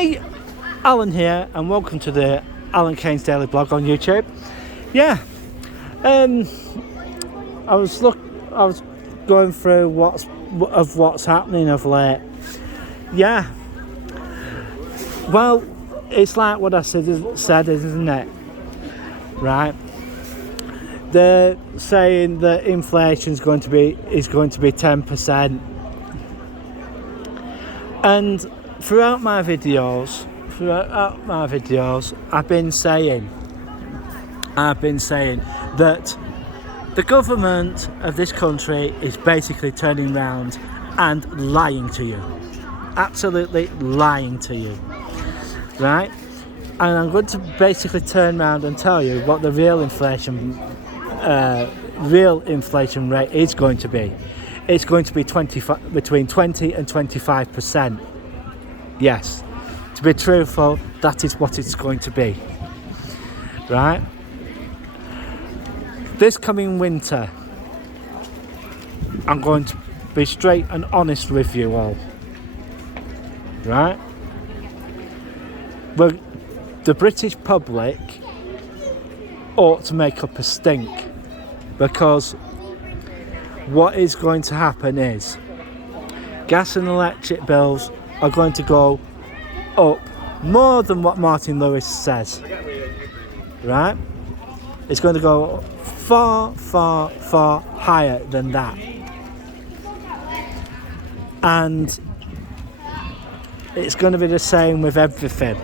Hi, Alan here, and welcome to the Alan Keynes Daily Blog on YouTube. Yeah, I was going through what's happening of late. Yeah, well, it's like what I said, isn't it? Right? They're saying that inflation is going to be 10%, and throughout my videos, I've been saying that the government of this country is basically turning around and lying to you, absolutely lying to you, right? And I'm going to basically turn around and tell you what the real inflation rate is going to be. It's going to be between 20 and 25%. Yes, to be truthful, that is what it's going to be. Right? This coming winter, I'm going to be straight and honest with you all. Right? Well, the British public ought to make up a stink, because what is going to happen is gas and electric bills are going to go up more than what Martin Lewis says, right? It's going to go far, far, far higher than that. And it's going to be the same with everything.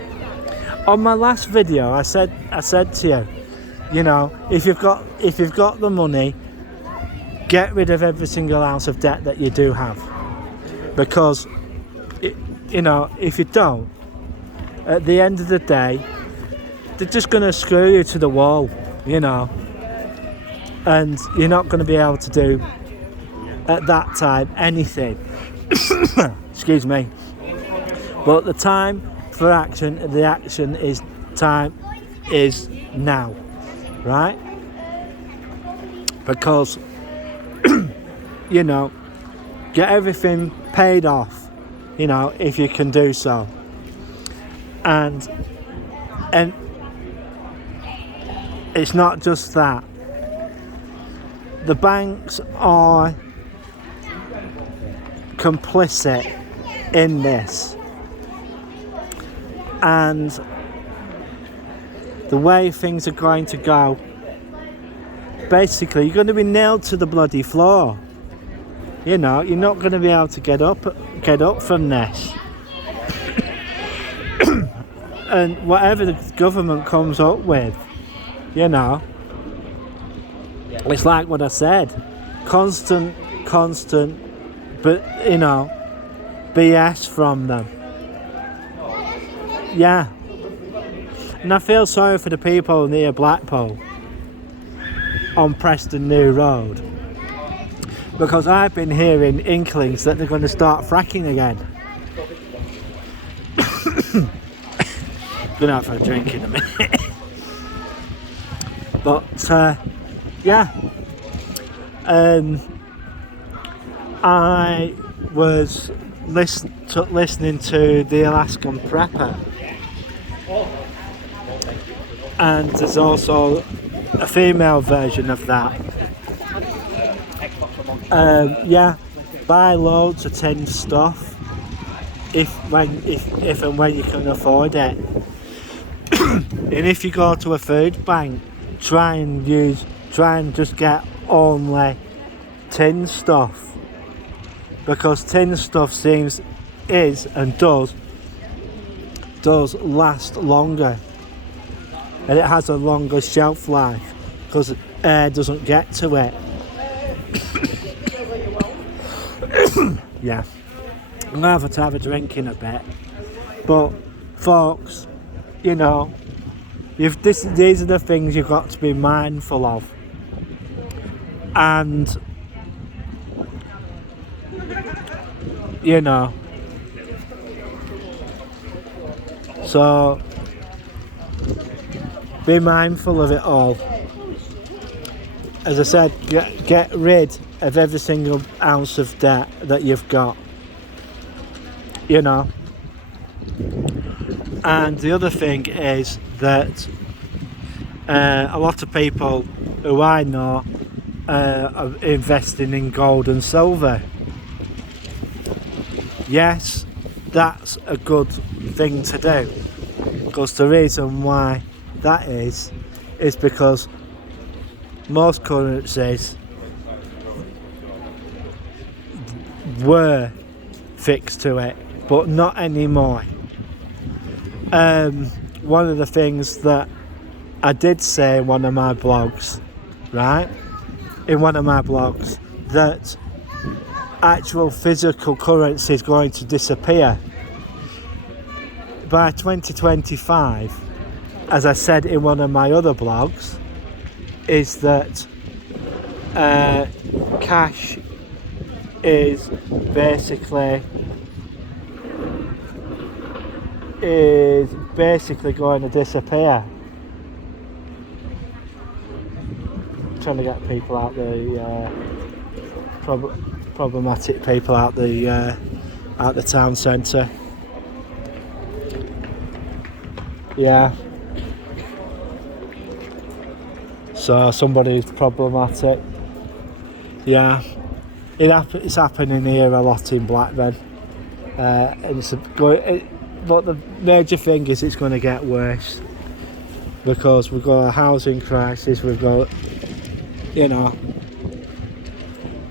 On my last video, I said to you, you know, if you've got the money, get rid of every single ounce of debt that you do have, because you know, if you don't, at the end of the day, they're just going to screw you to the wall, you know, and you're not going to be able to do at that time anything. Excuse me. But the time for action, time is now, right? Because you know, get everything paid off, you know, if you can do so. And it's not just that. The banks are complicit in this. And the way things are going to go, basically you're going to be nailed to the bloody floor. You know, you're not going to be able to get up from this. And whatever the government comes up with, you know, it's like what I said, constant, but you know, BS from them. Yeah. And I feel sorry for the people near Blackpool on Preston New Road, because I've been hearing inklings that they're going to start fracking again. Gonna have a drink in a minute. But yeah, I was listening to the Alaskan Prepper, and there's also a female version of that. Yeah, buy loads of tin stuff if and when you can afford it. And if you go to a food bank, try and just get only tin stuff, because tin stuff does last longer, and it has a longer shelf life because air doesn't get to it. Yeah, I'm gonna have to have a drink in a bit, but folks, you know, these are the things you've got to be mindful of. And you know, so be mindful of it all. As I said, get rid of every single ounce of debt that you've got, you know. And the other thing is that a lot of people who I know are investing in gold and silver. Yes, that's a good thing to do, because the reason why that is because most currencies were fixed to it, but not anymore. One of the things that I did say in one of my blogs, right? In one of my blogs, that actual physical currency is going to disappear by 2025, as I said in one of my other blogs, is that cash is basically going to disappear. I'm trying to get people out the problematic people out the town centre. Yeah. So somebody's problematic. Yeah. It's happening here a lot in Blackburn. And but the major thing is it's going to get worse, because we've got a housing crisis, we've got, and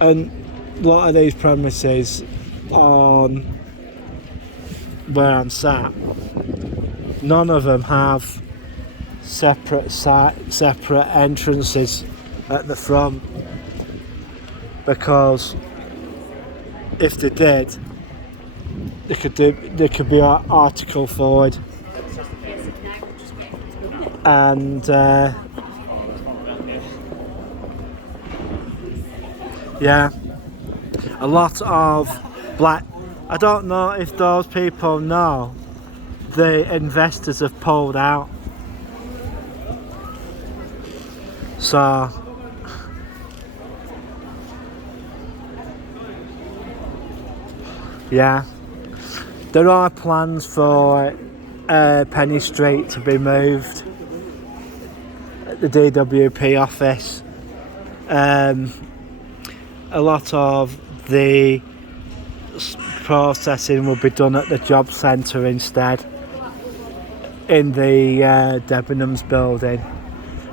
a lot of these premises on where I'm sat, none of them have separate entrances at the front, because if they did, they could be article forward, and yeah, a lot of I don't know if those people know the investors have pulled out. So yeah, there are plans for Penny Street to be moved at the DWP office. A lot of the processing will be done at the job centre instead, in the Debenhams building.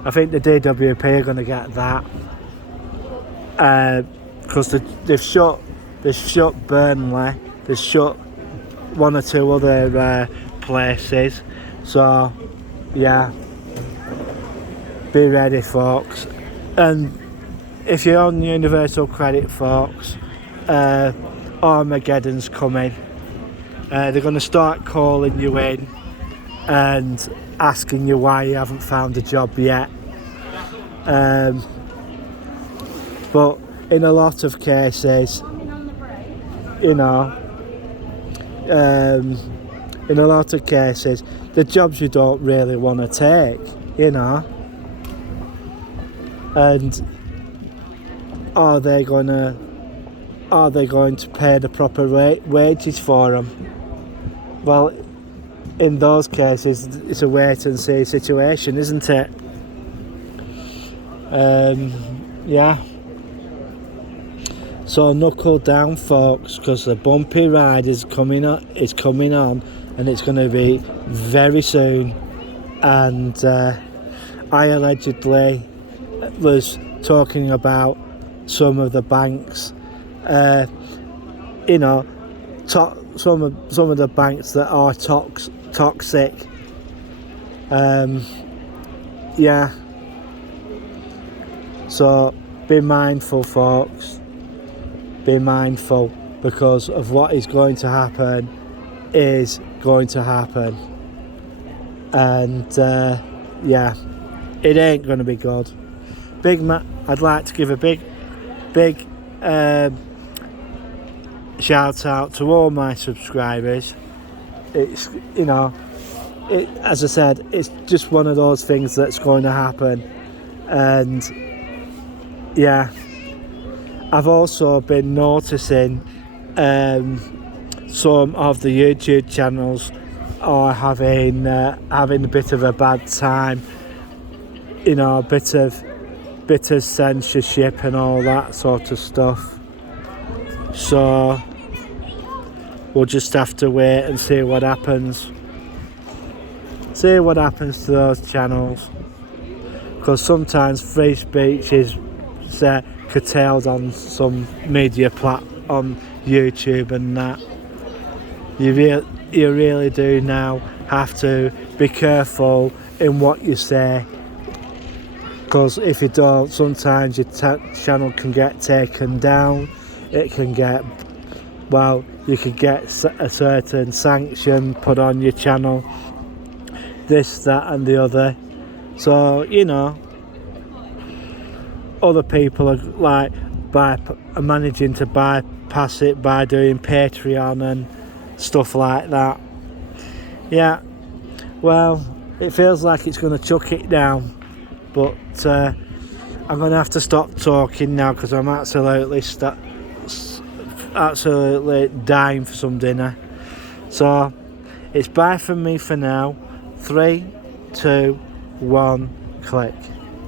I think the DWP are going to get that, because they've shut Burnley, they've shut one or two other places. So yeah, be ready, folks. And if you're on Universal Credit, folks, Armageddon's coming. They're going to start calling you in and asking you why you haven't found a job yet. But in a lot of cases, in a lot of cases, the jobs you don't really want to take, and are they going to pay the proper wages for them? Well, in those cases, it's a wait and see situation, isn't it? Yeah. So knuckle down, folks, because the bumpy ride is coming on, and it's going to be very soon. And I allegedly was talking about some of the banks, some of the banks that are toxic. Yeah. So be mindful, folks. Be mindful, because of what is going to happen is going to happen. And yeah, it ain't going to be good. I'd like to give a big shout out to all my subscribers. It's as I said, it's just one of those things that's going to happen. And yeah, I've also been noticing some of the YouTube channels or having a bit of a bad time, you know, a bit of censorship and all that sort of stuff. So we'll just have to wait and see what happens. See what happens to those channels, because sometimes free speech is curtailed on some media on YouTube and that. You really do now have to be careful in what you say, because if you don't, sometimes your channel can get taken down. It can get, well, you could get a certain sanction put on your channel, this, that and the other. So, you know, other people are like are managing to bypass it by doing Patreon and stuff like that. Yeah, well, it feels like it's going to chuck it down, but I'm going to have to stop talking now because I'm absolutely dying for some dinner. So it's bye from me for now. 3, 2, 1, click.